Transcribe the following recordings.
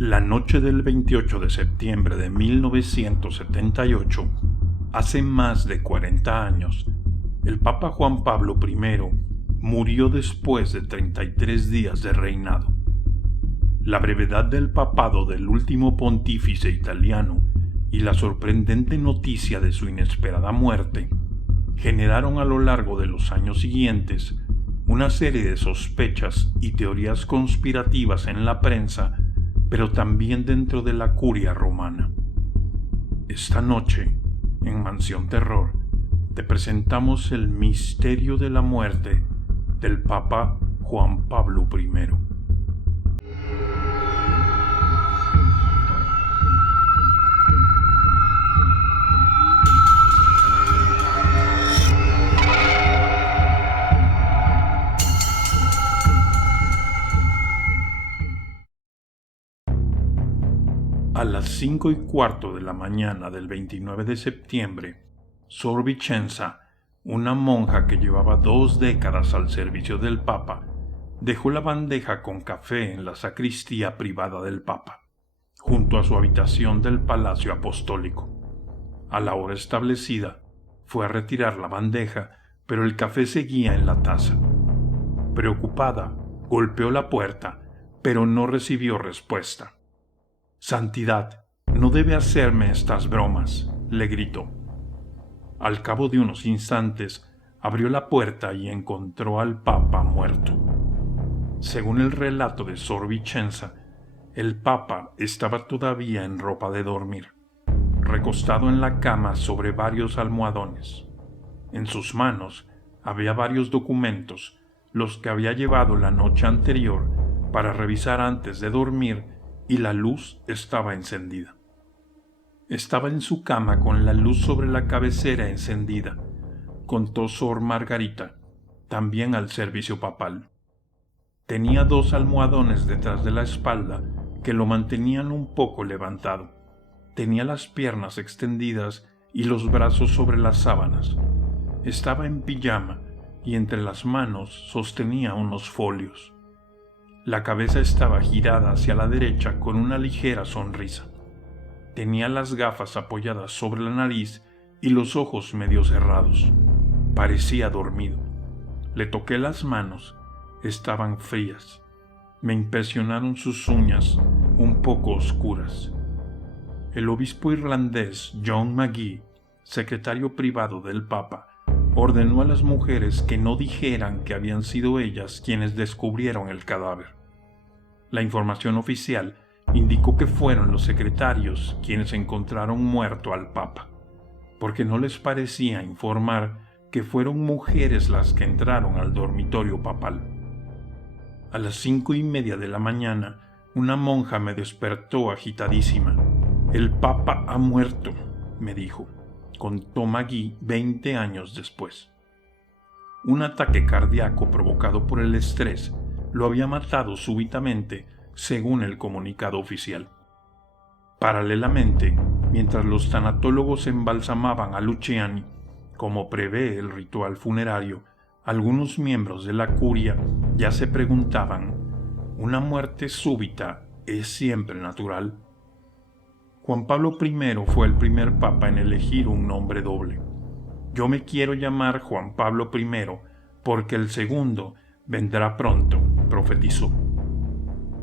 La noche del 28 de septiembre de 1978, hace más de 40 años, el Papa Juan Pablo I murió después de 33 días de reinado. La brevedad del papado del último pontífice italiano y la sorprendente noticia de su inesperada muerte generaron a lo largo de los años siguientes una serie de sospechas y teorías conspirativas en la prensa, pero también dentro de la curia romana. Esta noche, en Mansión Terror, te presentamos el misterio de la muerte del Papa Juan Pablo I. A las 5:15 de la mañana del 29 de septiembre, Sor Vicenza, una monja que llevaba 2 décadas al servicio del Papa, dejó la bandeja con café en la sacristía privada del Papa, junto a su habitación del Palacio Apostólico. A la hora establecida, fue a retirar la bandeja, pero el café seguía en la taza. Preocupada, golpeó la puerta, pero no recibió respuesta. «Santidad, no debe hacerme estas bromas», le gritó. Al cabo de unos instantes, abrió la puerta y encontró al Papa muerto. Según el relato de Sor Vicenza, el Papa estaba todavía en ropa de dormir, recostado en la cama sobre varios almohadones. En sus manos había varios documentos, los que había llevado la noche anterior para revisar antes de dormir, y la luz estaba encendida. Estaba en su cama con la luz sobre la cabecera encendida, contó Sor Margarita, también al servicio papal. Tenía 2 almohadones detrás de la espalda que lo mantenían un poco levantado. Tenía las piernas extendidas y los brazos sobre las sábanas. Estaba en pijama y entre las manos sostenía unos folios. La cabeza estaba girada hacia la derecha con una ligera sonrisa. Tenía las gafas apoyadas sobre la nariz y los ojos medio cerrados. Parecía dormido. Le toqué las manos. Estaban frías. Me impresionaron sus uñas, un poco oscuras. El obispo irlandés John Magee, secretario privado del Papa, ordenó a las mujeres que no dijeran que habían sido ellas quienes descubrieron el cadáver. La información oficial indicó que fueron los secretarios quienes encontraron muerto al Papa, porque no les parecía informar que fueron mujeres las que entraron al dormitorio papal. A las 5:30 de la mañana, una monja me despertó agitadísima. «El Papa ha muerto», me dijo, contó Magee 20 años después. Un ataque cardíaco provocado por el estrés lo había matado súbitamente, según el comunicado oficial. Paralelamente, mientras los tanatólogos embalsamaban a Luciani, como prevé el ritual funerario, algunos miembros de la curia ya se preguntaban: ¿una muerte súbita es siempre natural? Juan Pablo I fue el primer papa en elegir un nombre doble. «Yo me quiero llamar Juan Pablo I porque el segundo vendrá pronto», profetizó.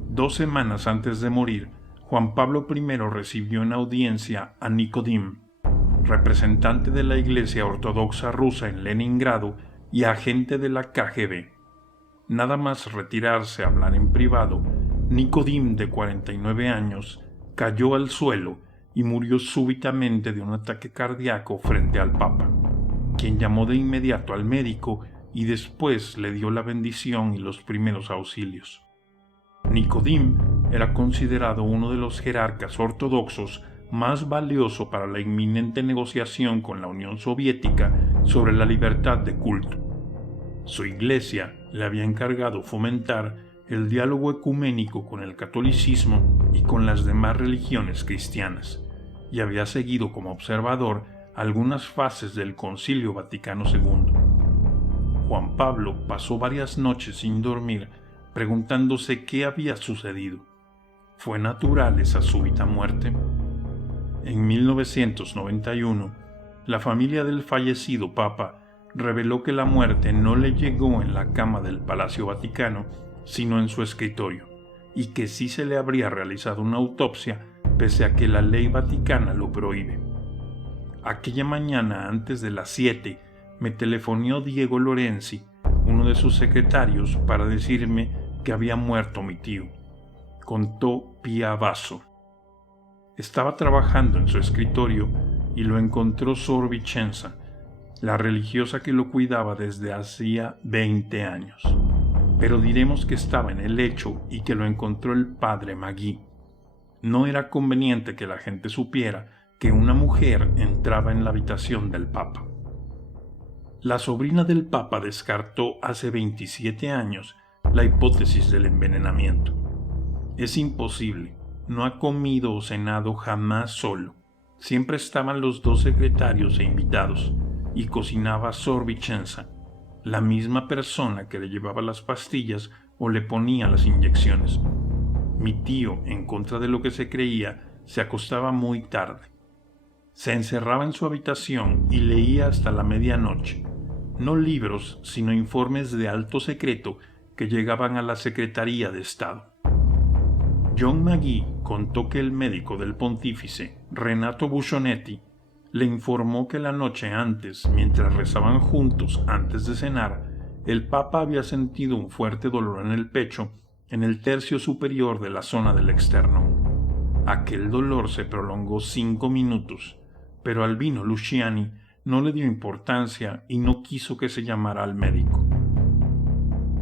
2 semanas antes de morir, Juan Pablo I recibió en audiencia a Nicodim, representante de la Iglesia Ortodoxa rusa en Leningrado y agente de la KGB. Nada más retirarse a hablar en privado, Nicodim, de 49 años, cayó al suelo y murió súbitamente de un ataque cardíaco frente al Papa, quien llamó de inmediato al médico y después le dio la bendición y los primeros auxilios. Nicodim era considerado uno de los jerarcas ortodoxos más valioso para la inminente negociación con la Unión Soviética sobre la libertad de culto. Su iglesia le había encargado fomentar el diálogo ecuménico con el catolicismo y con las demás religiones cristianas, y había seguido como observador algunas fases del Concilio Vaticano II. Juan Pablo pasó varias noches sin dormir preguntándose qué había sucedido. ¿Fue natural esa súbita muerte? En 1991, la familia del fallecido Papa reveló que la muerte no le llegó en la cama del Palacio Vaticano, sino en su escritorio, y que sí se le habría realizado una autopsia, pese a que la ley vaticana lo prohíbe. Aquella mañana, antes de las 7, me telefonó Diego Lorenzi, uno de sus secretarios, para decirme que había muerto mi tío, contó Pia Basso. Estaba trabajando en su escritorio y lo encontró Sor Vicenza, la religiosa que lo cuidaba desde hacía 20 años. Pero diremos que estaba en el lecho y que lo encontró el padre Magui. No era conveniente que la gente supiera que una mujer entraba en la habitación del Papa. La sobrina del Papa descartó hace 27 años la hipótesis del envenenamiento. Es imposible. No ha comido o cenado jamás solo. Siempre estaban los dos secretarios e invitados, y cocinaba Sor Vicenza, la misma persona que le llevaba las pastillas o le ponía las inyecciones. Mi tío, en contra de lo que se creía, se acostaba muy tarde. Se encerraba en su habitación y leía hasta la medianoche, no libros, sino informes de alto secreto que llegaban a la Secretaría de Estado. John Magui contó que el médico del pontífice, Renato Buscionetti, le informó que la noche antes, mientras rezaban juntos antes de cenar, el Papa había sentido un fuerte dolor en el pecho, en el tercio superior de la zona del externo. Aquel dolor se prolongó 5 minutos, pero Albino Luciani no le dio importancia y no quiso que se llamara al médico.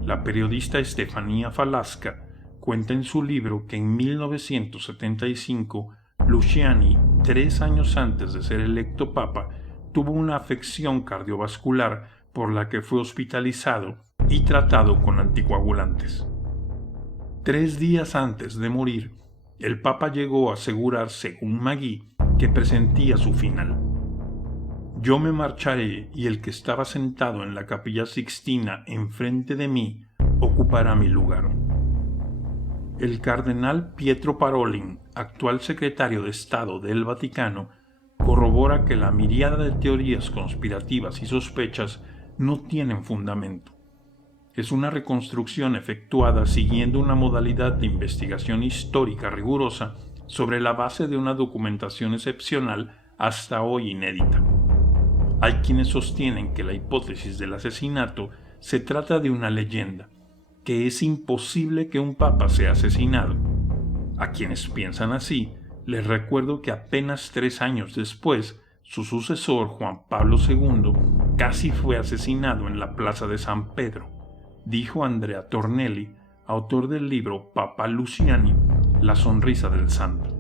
La periodista Estefanía Falasca cuenta en su libro que en 1975 Luciani, 3 años antes de ser electo papa, tuvo una afección cardiovascular por la que fue hospitalizado y tratado con anticoagulantes. 3 días antes de morir, el papa llegó a asegurar, según Magui, que presentía su final. Yo me marcharé y el que estaba sentado en la Capilla Sixtina enfrente de mí ocupará mi lugar. El cardenal Pietro Parolin, actual secretario de Estado del Vaticano, corrobora que la miríada de teorías conspirativas y sospechas no tienen fundamento. Es una reconstrucción efectuada siguiendo una modalidad de investigación histórica rigurosa sobre la base de una documentación excepcional hasta hoy inédita. Hay quienes sostienen que la hipótesis del asesinato se trata de una leyenda, que es imposible que un papa sea asesinado. A quienes piensan así, les recuerdo que apenas 3 años después, su sucesor, Juan Pablo II, casi fue asesinado en la plaza de San Pedro, dijo Andrea Tornelli, autor del libro Papa Luciani, La sonrisa del santo.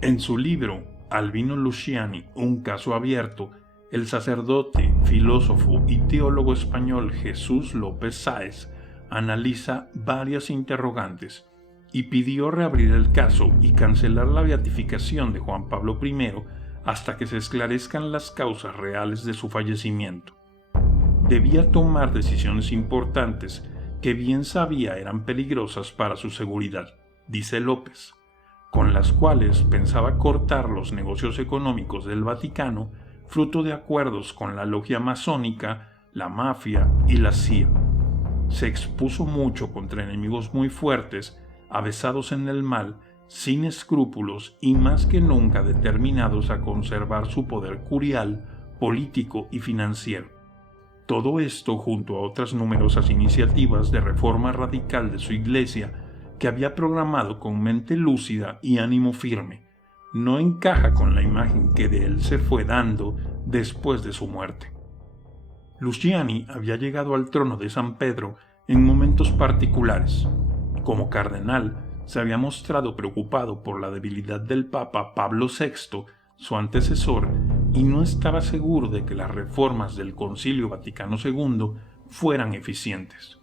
En su libro Albino Luciani, un caso abierto, el sacerdote, filósofo y teólogo español Jesús López Sáez analiza varias interrogantes y pidió reabrir el caso y cancelar la beatificación de Juan Pablo I hasta que se esclarezcan las causas reales de su fallecimiento. Debía tomar decisiones importantes que bien sabía eran peligrosas para su seguridad, dice López, con las cuales pensaba cortar los negocios económicos del Vaticano, fruto de acuerdos con la logia masónica, la mafia y la CIA. Se expuso mucho contra enemigos muy fuertes, avesados en el mal, sin escrúpulos y más que nunca determinados a conservar su poder curial, político y financiero. Todo esto junto a otras numerosas iniciativas de reforma radical de su iglesia que había programado con mente lúcida y ánimo firme, no encaja con la imagen que de él se fue dando después de su muerte. Luciani había llegado al trono de San Pedro en momentos particulares. Como cardenal, se había mostrado preocupado por la debilidad del Papa Pablo VI, su antecesor, y no estaba seguro de que las reformas del Concilio Vaticano II fueran eficientes.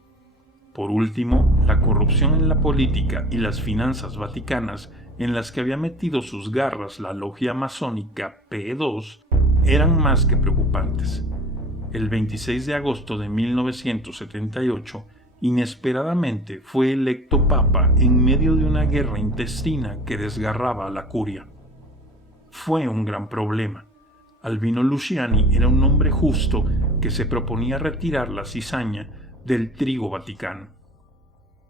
Por último, la corrupción en la política y las finanzas vaticanas en las que había metido sus garras la logia masónica P2 eran más que preocupantes. El 26 de agosto de 1978, inesperadamente fue electo papa en medio de una guerra intestina que desgarraba a la curia. Fue un gran problema. Albino Luciani era un hombre justo que se proponía retirar la cizaña del trigo vaticano.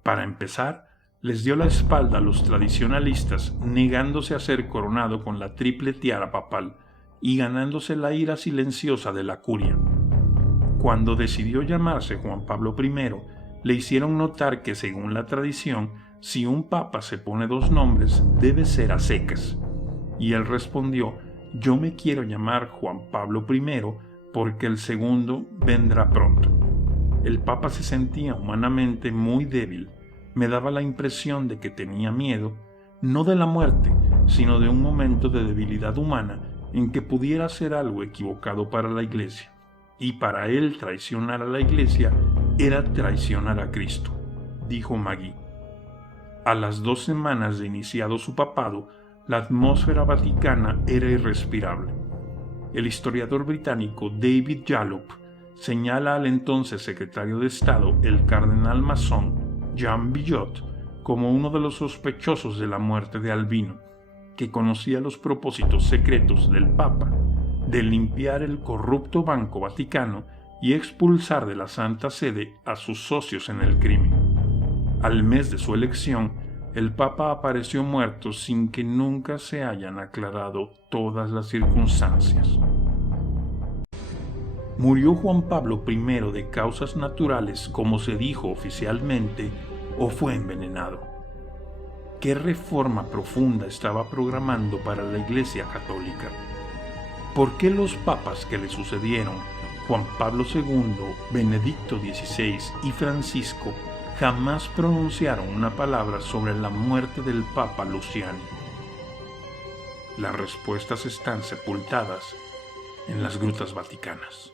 Para empezar, les dio la espalda a los tradicionalistas, negándose a ser coronado con la triple tiara papal y ganándose la ira silenciosa de la curia. Cuando decidió llamarse Juan Pablo I, le hicieron notar que, según la tradición, si un papa se pone dos nombres, debe ser a secas. Y él respondió: yo me quiero llamar Juan Pablo I porque el segundo vendrá pronto. El papa se sentía humanamente muy débil. Me daba la impresión de que tenía miedo, no de la muerte, sino de un momento de debilidad humana en que pudiera hacer algo equivocado para la Iglesia. Y para él traicionar a la Iglesia era traicionar a Cristo, dijo Magui. A las 2 semanas de iniciado su papado, la atmósfera vaticana era irrespirable. El historiador británico David Jalop señala al entonces secretario de Estado, el cardenal masón Jean Billot, como uno de los sospechosos de la muerte de Albino, que conocía los propósitos secretos del Papa de limpiar el corrupto Banco Vaticano y expulsar de la Santa Sede a sus socios en el crimen. Al mes de su elección, el Papa apareció muerto sin que nunca se hayan aclarado todas las circunstancias. ¿Murió Juan Pablo I de causas naturales, como se dijo oficialmente, o fue envenenado? ¿Qué reforma profunda estaba programando para la Iglesia Católica? ¿Por qué los papas que le sucedieron, Juan Pablo II, Benedicto XVI y Francisco, jamás pronunciaron una palabra sobre la muerte del Papa Luciani? Las respuestas están sepultadas en las grutas vaticanas.